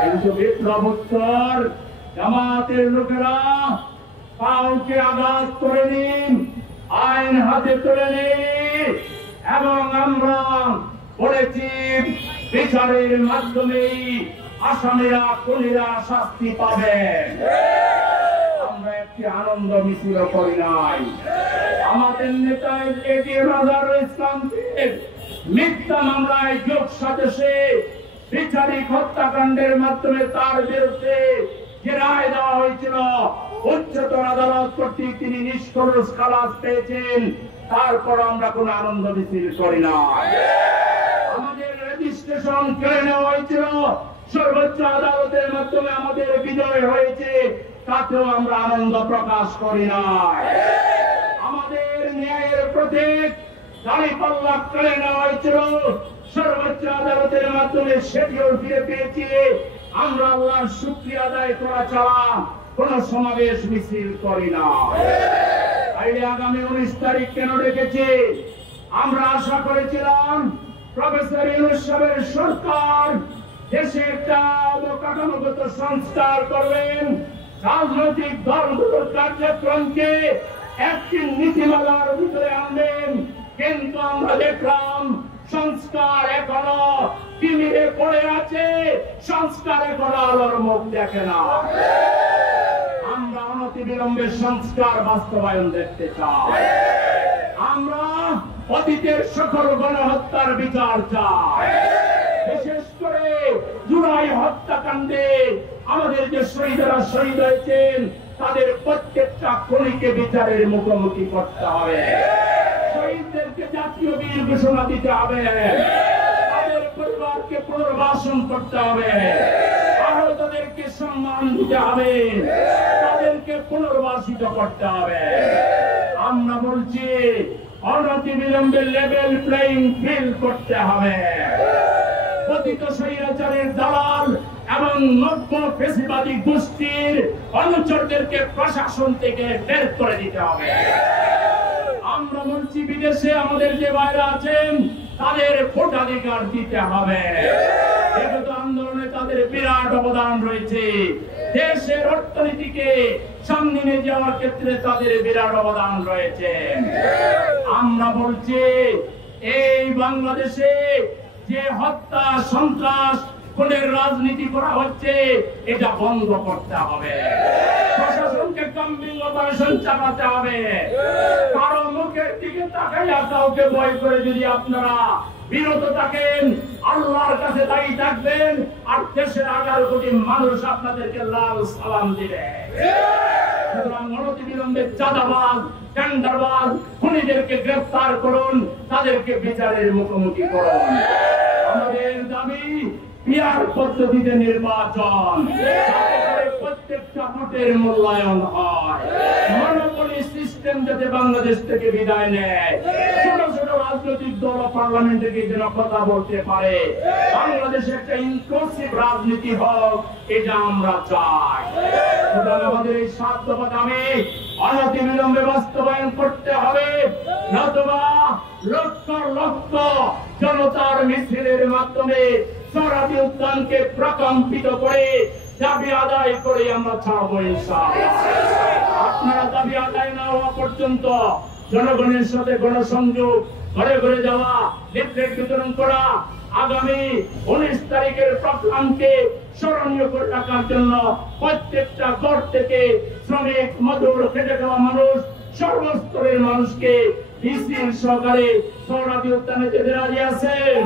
কিন্তু বিপ্লবোত্তর জামাতের লোকেরা কাউকে আঘাত করেনি, আইন হাতে তুলে নিন এবং আমরা বলেছি বিচারের মাধ্যমে আসামিরা খুনিরা শাস্তি পাবেন। আমরা একটি আনন্দ মিছিল করি নাই। আমাদের নেতা এটিএম আজহারুল ইসলামকে মিথ্যা মামলায় যোগ সাজসে বিচারিক হত্যাকাণ্ডের মাধ্যমে তার বিরুদ্ধে যে রায় দেওয়া হয়েছিল, উচ্চতর আদালত কর্তৃক তিনি নিষ্কলুষ খালাস পেয়েছেন। তারপর আমরা কোন আনন্দ মিছিল করি না। আমাদের রেজিস্ট্রেশন কেড়ে নেওয়া হয়েছিল, সর্বোচ্চ আদালতের মাধ্যমে আমাদের বিজয় হয়েছে, তাতেও আমরা আনন্দ প্রকাশ করি না। আমাদের ন্যায়ের প্রতীক দাঁড়িপাল্লা কেড়ে নেওয়া হয়েছিল, সর্বোচ্চ আদালতের মাধ্যমে সেটিও ফিরে পেয়েছি। আমরা আল্লাহর শুকরিয়া আদায় করা ছাড়া কোন সমাবেশ মিছিল করি না। আগামী 19 তারিখ কেন রেখেছি? আমরা আশা করেছিলাম প্রফেসর ইউনূস সাহেবের সরকার দেশে একটা অবকাঠামোগত সংস্কার করবেন, রাজনৈতিক দলগুলোর কার্যক্রমকে একটি নীতিমালার ভিতরে আনবেন। কিন্তু আমরা দেখলাম সংস্কার এখনো টিভিতে পড়ে আছে, সংস্কার এখনো আলোর মুখ দেখে না। আমরা অনতিবিলম্বে সংস্কার বাস্তবায়ন দেখতে চাই। আমরা অতীতের সকল গণহত্যার বিচার চাই। বিশেষ করে জুলাই হত্যাকাণ্ডে আমাদের যে শহীদরা শহীদ হয়েছেন, তাদের প্রত্যেকটা খুনিকে বিচারের মুখোমুখি করতে হবে। শহীদদেরকে জাতীয় বীর ঘোষণা দিতে হবে, তাদের পরিবারকে পুনর্বাসন করতে হবে, আহতদেরকে সম্মান দিতে হবে, তাদেরকে পুনর্বাসিত করতে হবে। আমরা বলছি অনতিবিলম্বে লেভেল প্লেইং ফিল্ড করতে হবে। পতিত স্বৈরাচারের দালাল এবং নব্য ফ্যাসিবাদী গোষ্ঠীর অনুচরদেরকে প্রশাসন থেকে বের করে দিতে হবে। আমরা বলছি বিদেশে আমাদের যে ভাইরা আছেন তাদের ভোটাধিকার দিতে হবে। বিগত আন্দোলনে তাদের বিরাট অবদান রয়েছে, দেশের অর্থনীতিকে সামনে নিয়ে যাওয়ার ক্ষেত্রে তাদের বিরাট অবদান রয়েছে। আমরা বলছি এই বাংলাদেশে যে হত্যা সন্ত্রাস খুনের রাজনীতি করা হচ্ছে, এটা বন্ধ করতে হবে। প্রশাসনকে কম্বিং অপারেশন চালাতে হবে। কারো মুখের দিকে তাকাইয়া কাউকে ভয় করে যদি আপনারা বিরত থাকেন, আল্লাহর কাছে দায়ী থাকবেন, আর দেশের 11 কোটি মানুষ আপনাদেরকে লাল সালাম দিবে। সুতরাং অনতিবিলম্বে চাঁদাবাজ, টেন্ডারবাজ খুনিদেরকে গ্রেফতার করুন, তাদেরকে বিচারের মুখোমুখি করুন। আমাদের দাবি পিয়ার পদ্ধতিতে নির্বাচন, যাতে করে প্রত্যেকটা ভোটের মূল্যায়ন হয়। মনোপলি সিস্টেম যাতে বাংলাদেশ থেকে বিদায় নেয়, ছোট ছোট রাজনৈতিক দল পার্লামেন্টে গিয়ে যেন কথা বলতে পারে। বাংলাদেশে একটা ইনক্লুসিভ রাজনীতি হোক, এটা আমরা চাই। সুতরাং আমাদের এই 7 দফা দাবি অনতিবিলম্বে বাস্তবায়ন করতে হবে, নতুবা লক্ষ লক্ষ জনতার মিছিলের মাধ্যমে সরাসরি উদ্যানকে প্রকম্পিত করে দাবি আদায় করে আমরা ছাড়বো ইনশাআল্লাহ। আপনারা দাবি আদায় না হওয়া পর্যন্ত জনগণের সাথে গণসংযোগ, ঘরে ঘরে যাওয়া, লিফলেট বিতরণ করা, আগামী 19 তারিখের প্রোগ্রামকে স্মরণীয় করে রাখার জন্য প্রত্যেকটা ঘর থেকে শ্রমিক, মজুর, খেটে খাওয়া মানুষ, সর্বস্তরের মানুষকে মিছিল সহকারে সরাসরি উদ্যানে যেতে রাজি আছেন।